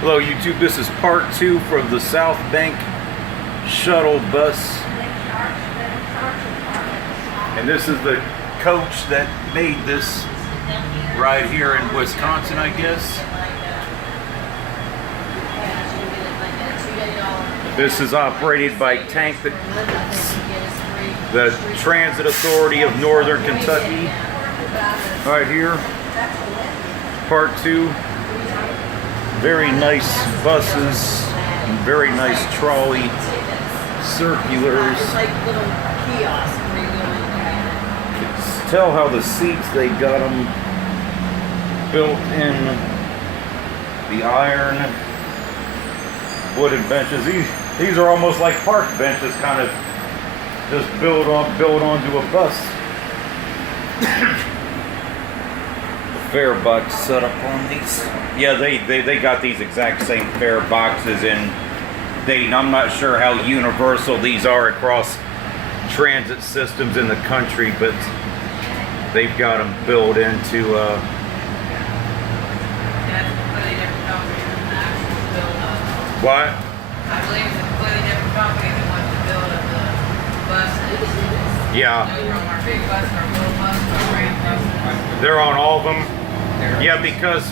Hello YouTube, this is part 2 from the Southbank shuttle bus. And this is the coach that made this right here in Wisconsin, I guess. This is operated by the Transit Authority of Northern Kentucky. Right here, part 2. Very nice buses, and very nice trolley circulars. Like little kiosks. You can tell how the seats, they got them built in the iron wooden benches. These are almost like park benches, kind of just built onto a bus. Fare box set up on these. Yeah, they got these exact same fare boxes in Dayton. I'm not sure how universal these are across transit systems in the country, but they've got them built into what? I believe it's a completely different company that wants to build up the buses. Yeah. Those are on our big bus, our little bus, our grand buses. They're on all of them. Yeah, because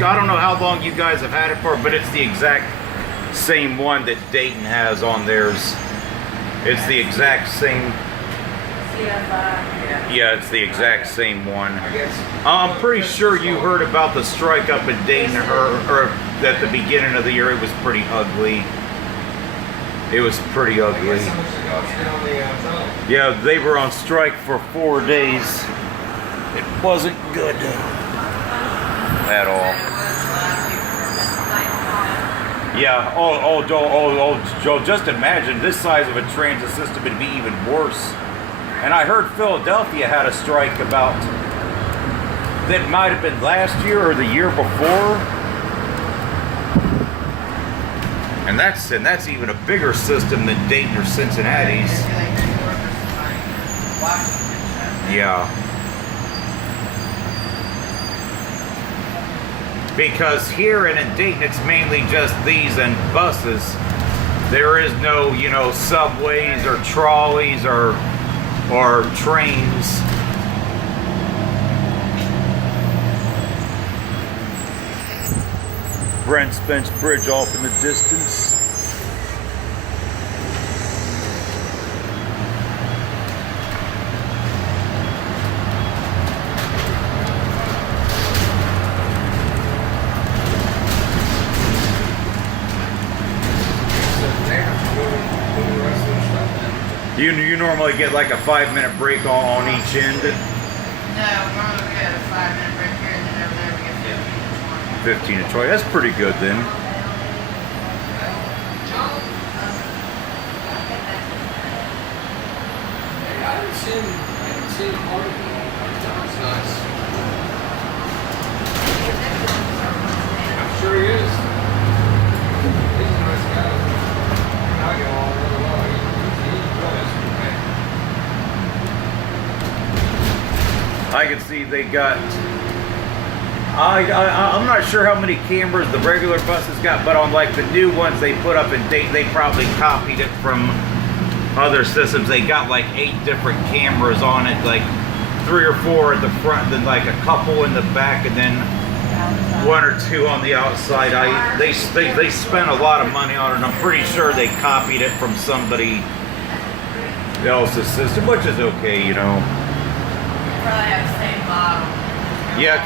I don't know how long you guys have had it for, but it's the exact same one that Dayton has on theirs. It's the exact same. Yeah, it's the exact same one. I'm pretty sure you heard about the strike up in Dayton, or at the beginning of the year. It was pretty ugly. It was pretty ugly. Yeah, they were on strike for 4 days. It wasn't good at all. Yeah, Joe, just imagine this size of a transit system would be even worse. And I heard Philadelphia had a strike about, that might have been last year or the year before. And that's even a bigger system than Dayton or Cincinnati's. Yeah. Because here and in Dayton, it's mainly just these and buses. There is no, subways or trolleys or trains. Brent Spence Bridge off in the distance. You normally get like a 5-minute break on each end? No, normally we get a 5-minute break here, and then over there we get 15 to 20. 15 to 20. That's pretty good then. I haven't seen part of it. It's nice. I'm sure he is. He's a nice guy. I get along really well. I can see they got, I'm not sure how many cameras the regular buses got, but on like the new ones they put up in Dayton, they probably copied it from other systems. They got like 8 different cameras on it, like 3 or 4 at the front, then like a couple in the back, and then 1 or 2 on the outside. They spent a lot of money on it, and I'm pretty sure they copied it from somebody else's system, which is okay, Probably have the same model. Yeah,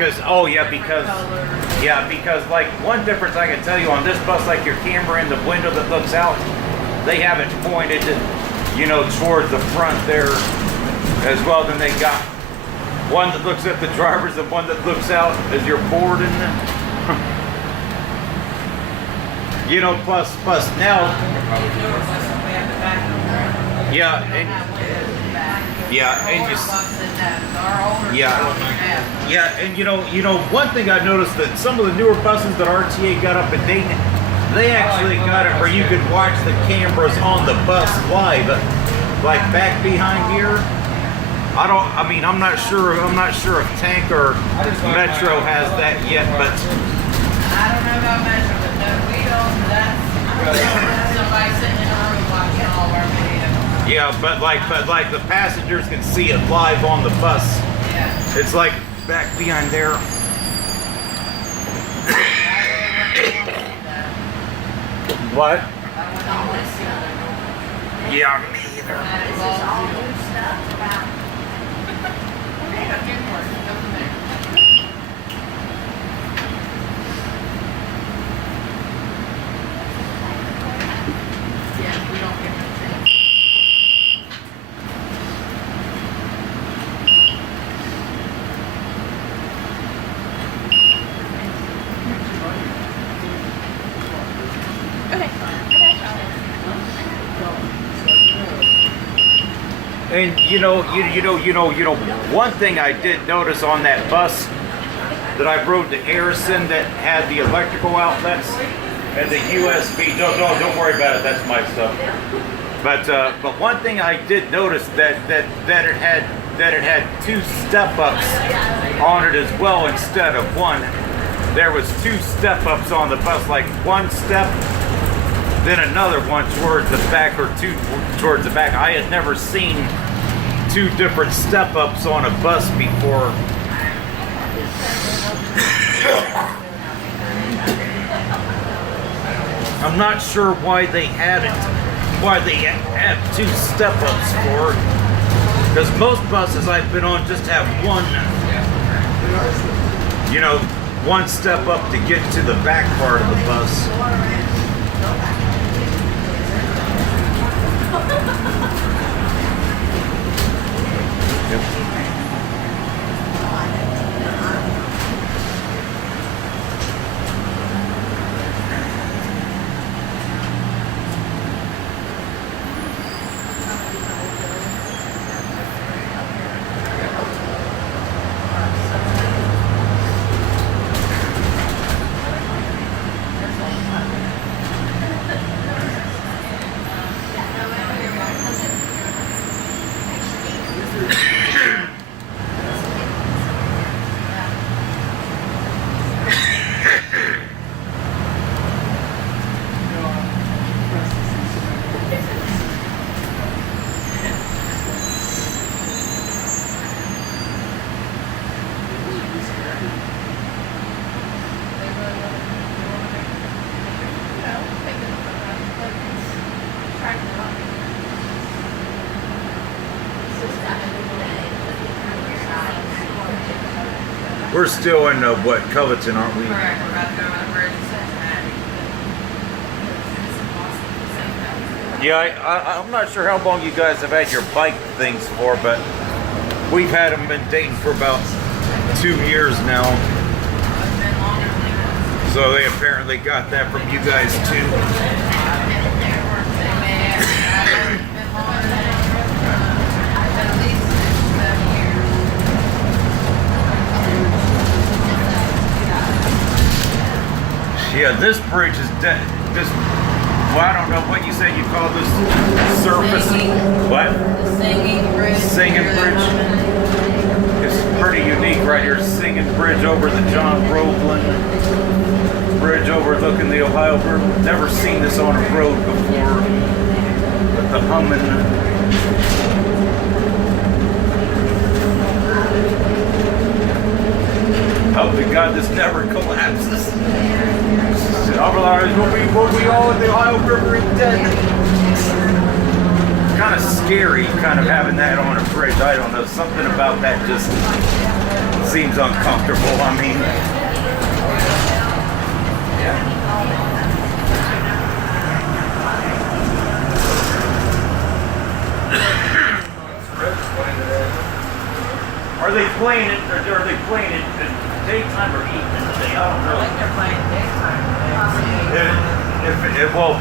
because like one difference I can tell you on this bus, like your camera in the window that looks out, they have it pointed, towards the front there as well. Then they got one that looks at the drivers and one that looks out as you're boarding. Plus now. Yeah, and one thing I noticed that some of the newer buses that RTA got up in Dayton, they actually got it where you could watch the cameras on the bus live, like back behind here. I'm not sure if Tank or Metro has that yet, but I don't know about Metro, but Yeah, but like the passengers can see it live on the bus. Yeah. It's like back behind there. What? Yeah, me either. Yeah, we don't get them. And you know, one thing I did notice on that bus that I rode to Harrison that had the electrical outlets and the USB. Don't worry about it. That's my stuff. But one thing I did notice that it had two step ups on it as well instead of one. There was two step ups on the bus, like one step, then another one towards the back, or two towards the back. I had never seen two different step ups on a bus before. I'm not sure why they had two step ups for it, because most buses I've been on just have one, one step up to get to the back part of the bus. We're still in Covington, aren't we? Correct, we're about to go over the bridge in Cincinnati. Yeah, I'm not sure how long you guys have had your bike things for, but we've had them in Dayton for about 2 years now. It's been longer than we want. So they apparently got that from you guys too. They may have been longer than it. At least 7 years. Yeah, this bridge is well, I don't know what you said you call this surface. What? The singing bridge. Singing bridge. It's pretty unique right here. Singing bridge over the John Roebland Bridge overlooking the Ohio River. Never seen this on a road before. With the humming. Hope to God this never collapses. Otherwise, we'll be all in the Ohio River and dead. It's kind of scary, kind of having that on a bridge. I don't know, something about that just seems uncomfortable. I mean, are they playing it? Or are they playing it in daytime or evening today? I don't know. I think they're playing daytime.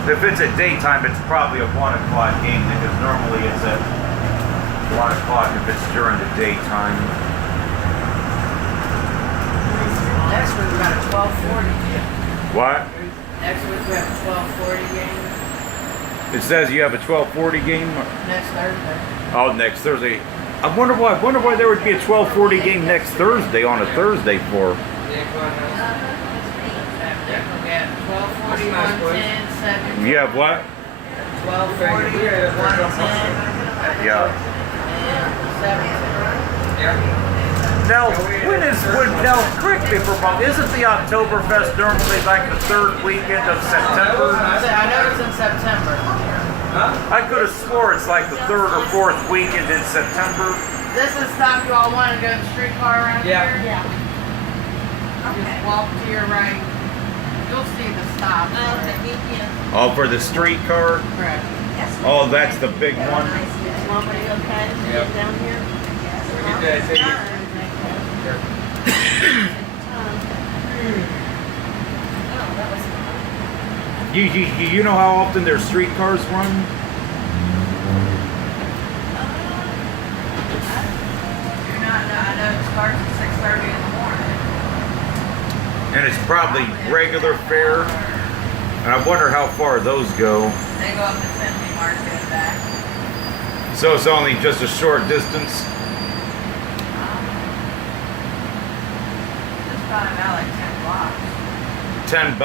If it's at daytime, it's probably a 1 o'clock game, because normally it's at 1 o'clock if it's during the daytime. Next week we got a 12:40 game. What? Next week we have a 12:40 game. It says you have a 12:40 game? Next Thursday. Oh, next Thursday. I wonder why there would be a 12:40 game next Thursday on a Thursday for. We have 12:40, 110, 7. You have what? 1240, 110, Yeah. and 70. Yeah. Now, now, correct me if I'm wrong, isn't the Oktoberfest normally like the third weekend of September? I know it's in September. Huh? I could have swore it's like the third or fourth weekend in September. This is stop you all want to go the streetcar around Yeah. here? Yeah. Just walk to your right. You'll see the stop. Oh, for the streetcar? Correct. Oh, that's the big one. Mom, are you okay? Yep. Down here? Get that ticket. Here. Oh, that was You know how often their streetcars run? Do not know. I know it starts at 6:30 in the morning. And it's probably regular fare. And I wonder how far those go. They go up to Cindy Market and back. So it's only just a short distance. Just probably about like 10 blocks. $10.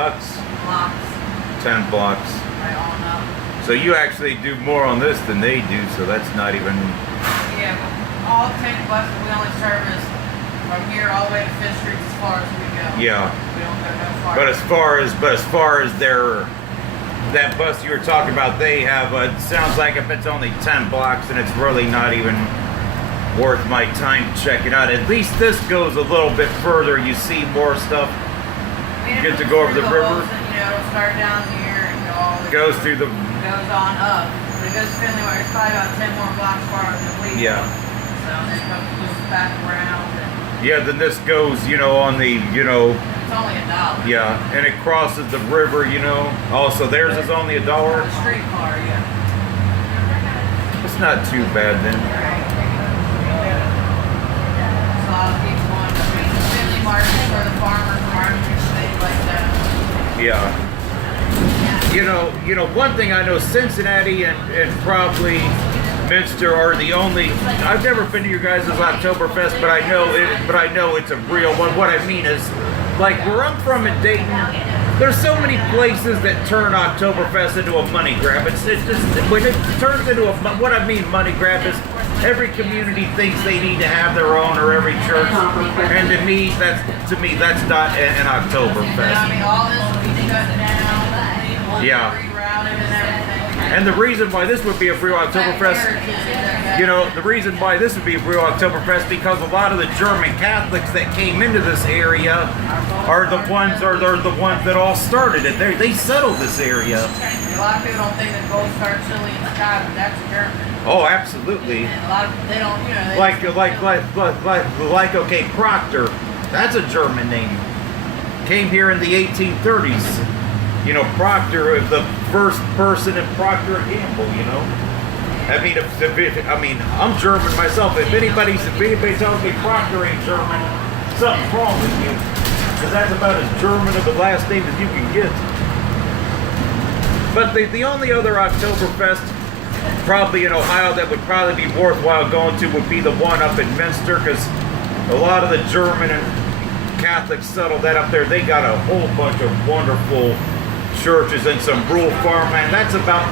Blocks. 10 blocks. Right on up. So you actually do more on this than they do, so that's not even. Yeah, but all 10 buses we only service from here all the way to Fifth Street as far as we go. Yeah. We don't go no far. But as far as their that bus you were talking about, they have it sounds like if it's only 10 blocks and it's really not even worth my time checking out. At least this goes a little bit further. You see more stuff. We get to go over the river. Wilson, you know, it'll start down here and go all the Goes through the goes on up. But it goes to Finley where it's probably about 10 more blocks farther than we do. Yeah. So then it goes back around and yeah. Then this goes on the it's only $1. yeah, and it crosses the river. Also theirs is only $1. The streetcar, yeah. It's not too bad then. Right. So a lot of people going between the Finley Market for the farmers market, things like that. Yeah. One thing I know, Cincinnati and probably Minster are the only. I've never been to your guys' Oktoberfest, but I know it's a real one. What I mean is, like where I'm from in Dayton, there's so many places that turn Oktoberfest into a money grab. It's just when it turns into what I mean money grab is every community thinks they need to have their own, or every church, and to me that's not an Oktoberfest. I mean, all this will be shut down. Yeah. Rerouted and everything. And the reason why this would be a real Oktoberfest, the reason why this would be a real Oktoberfest because a lot of the German Catholics that came into this area are the ones that all started it. They settled this area. A lot of people don't think that Gold Star Chili in the sky, but that's German. Oh, absolutely. And a lot of they don't, they Like okay, Proctor, that's a German name. Came here in the 1830s. Proctor, the first person in Procter & Gamble. I mean, I'm German myself. If anybody tells me Proctor ain't German, something's wrong with you, because that's about as German of a last name as you can get. But the only other Oktoberfest probably in Ohio that would probably be worthwhile going to would be the one up in Minster, because a lot of the German and Catholics settled that up there. They got a whole bunch of wonderful churches and some rural farmland. That's about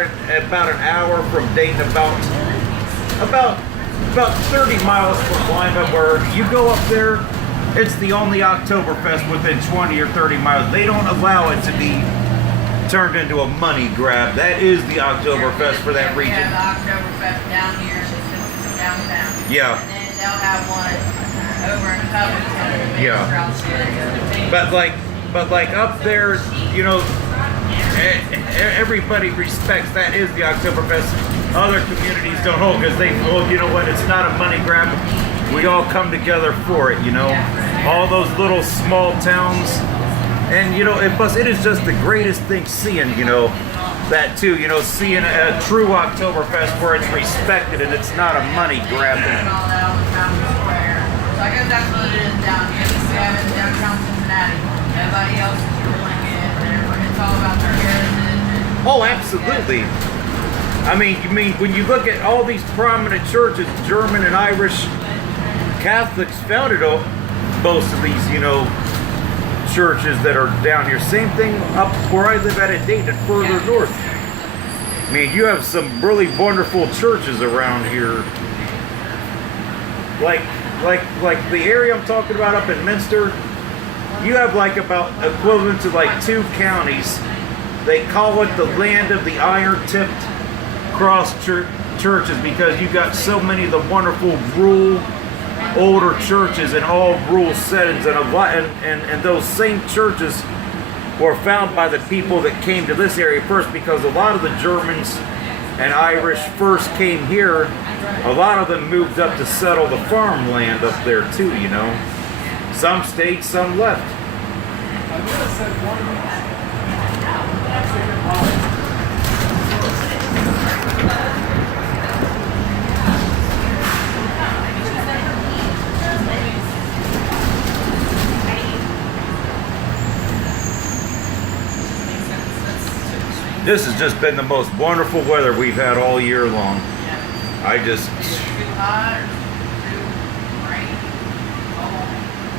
an hour from Dayton, about 30 miles from Lima, where you go up there. It's the only Oktoberfest within 20 or 30 miles. They don't allow it to be turned into a money grab. That is the Oktoberfest for that region. We have the Oktoberfest down here, it's downtown. Yeah. And then they'll have one over in Covington. Yeah. But like up there, everybody respects that is the Oktoberfest. Other communities don't hold because they feel, it's not a money grab. We all come together for it, All those little small towns. And, it is just the greatest thing seeing, that too, seeing a true Oktoberfest where it's respected and it's not a money grab. So I guess that's what it is down here. We have it in downtown Cincinnati. Everybody else is ruling it. It's all about their heritage. Oh, absolutely. I mean, when you look at all these prominent churches, German and Irish Catholics founded most of these, churches that are down here. Same thing up where I live at in Dayton, further north. I mean, you have some really wonderful churches around here. Like the area I'm talking about up in Minster, you have like about equivalent to like 2 counties. They call it the land of the iron-tipped cross churches because you got so many of the wonderful rural older churches in all rural settings, and a lot, and those same churches were found by the people that came to this area first, because a lot of the Germans and Irish first came here. A lot of them moved up to settle the farmland up there too, you know. Some stayed, some left. This has just been the most wonderful weather we've had all year long. I just...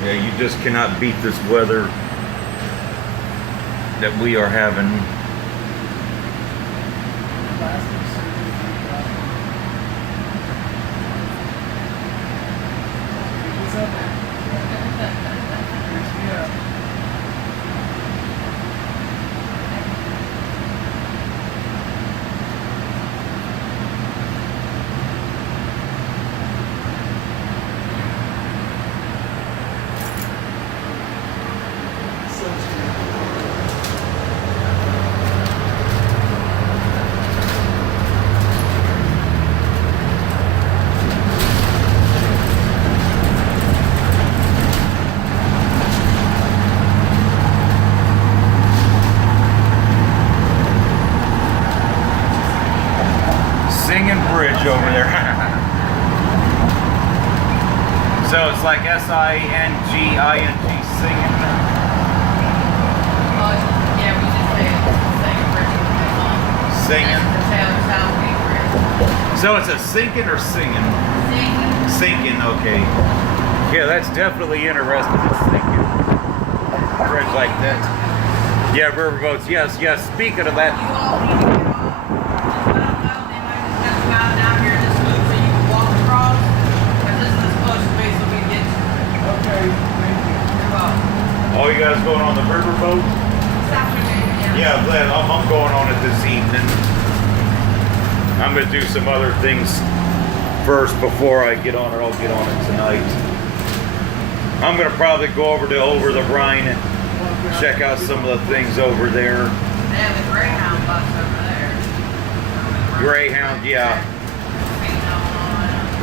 Yeah, you just cannot beat this weather that we are having. Over there. So it's like S-I-N-G-I-N-G, singing. Yeah, we just say singing. Singing. Southbank bridge. So it's a sinking or singing? Singing. Sinking, okay. Yeah, that's definitely interesting. It's sinking. Bridge like that. Yeah, riverboats. Yes. Speaking of that. You all need to get off. Just let them know. They might just have to come down here in this loop so you can walk across. Because this is as close a place that we get to. Okay, thank you. You're welcome. All you guys going on the riverboat? Yeah, I'm glad. I'm going on it this evening. I'm going to do some other things first before I get on it. I'll get on it tonight. I'm going to probably go over the Rhine and check out some of the things over there. They have the Greyhound bus over there. Greyhound, yeah.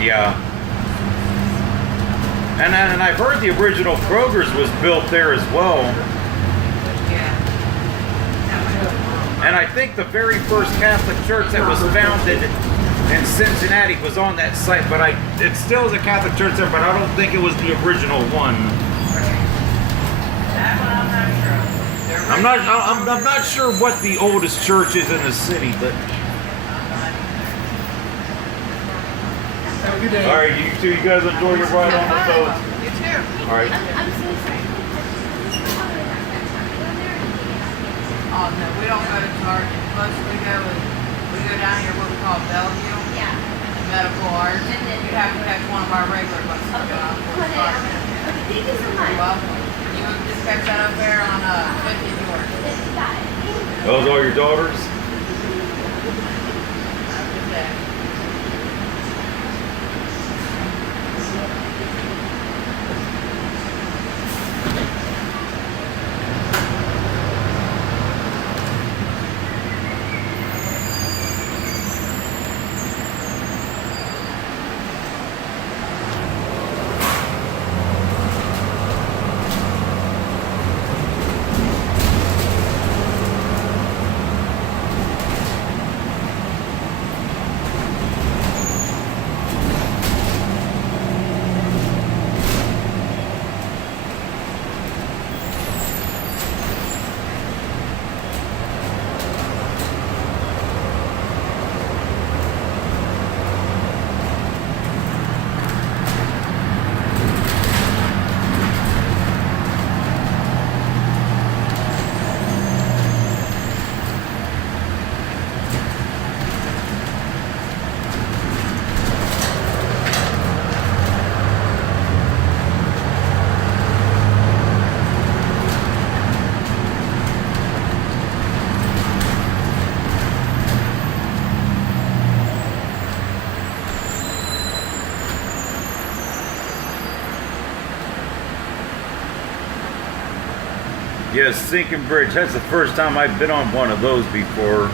Yeah. And I've heard the original Kroger's was built there as well. And I think the very first Catholic church that was founded in Cincinnati was on that site, but it still is a Catholic church there, but I don't think it was the original one. That one I'm not sure. I'm not sure what the oldest church is in the city, but Have a good day. all right, you two, you guys enjoy your ride on the boat. You too. All right. I'm so sorry. Oh no, we don't go to Target. Most we go down here what we call Bellevue. Yeah. Medical arts. You'd have to catch one of our regular buses to go out for Target. Okay, thank you so much. You're welcome. You would just catch that up there on 50 York. Those are your daughters? Have a good day. Yeah, sinking bridge. That's the first time I've been on one of those before.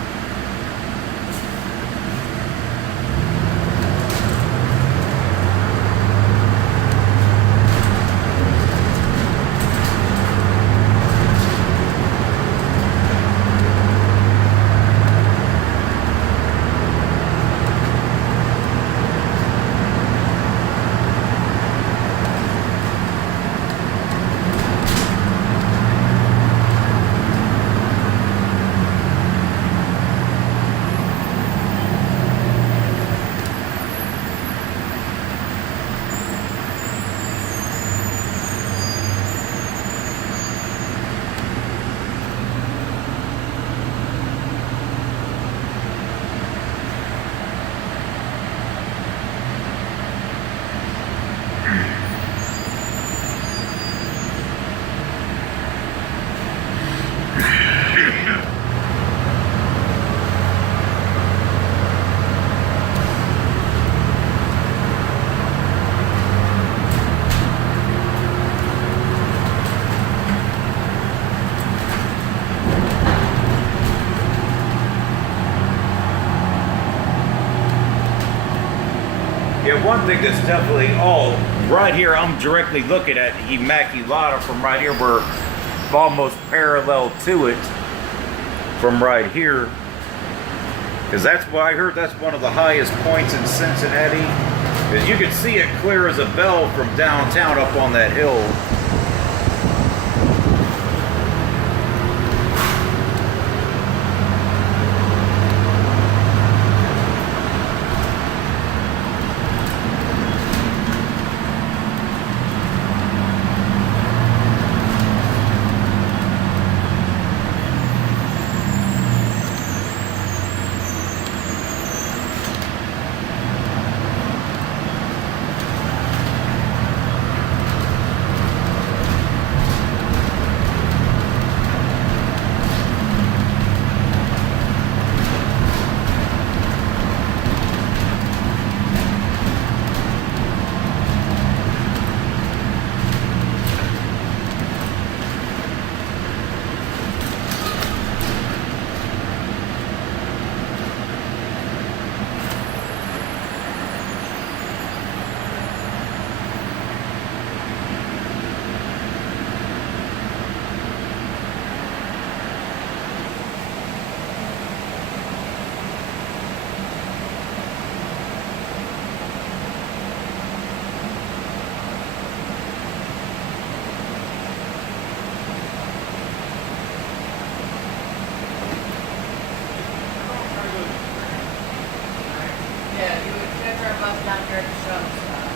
Yeah, one thing that's definitely, right here, I'm directly looking at Immaculata from right here. We're almost parallel to it from right here. Because that's what I heard, that's one of the highest points in Cincinnati. Because you can see it clear as a bell from downtown up on that hill. Yeah, you would catch our bus down here at the Shuttle stop.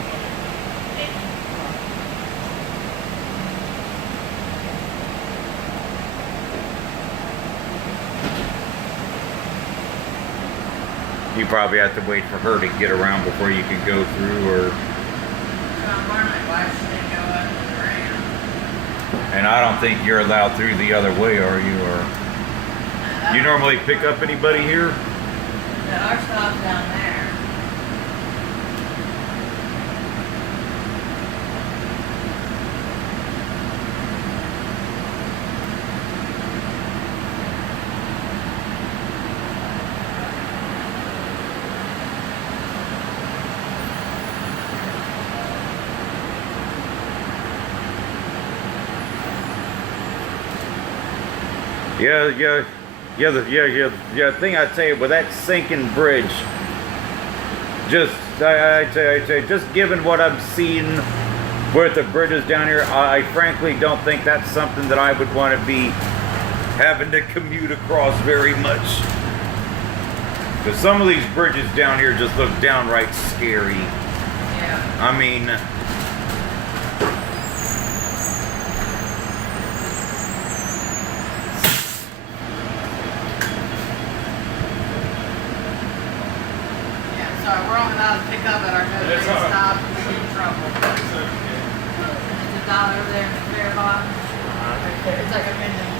You probably have to wait for her to get around before you can go through, or... My wife, she didn't go up to the ramp. And I don't think you're allowed through the other way, are you? Or you normally pick up anybody here? Yeah, our stop's down there. Yeah. Thing I tell you, with that sinking bridge, I tell you, just given what I'm seeing with the bridges down here, I frankly don't think that's something that I would want to be having to commute across very much. Because some of these bridges down here just look downright scary. Yeah. I mean, Sorry, we're only allowed to pick up at our no stop. We're in trouble. It's a dollar over there in the fare box. Right there. It's like a minute.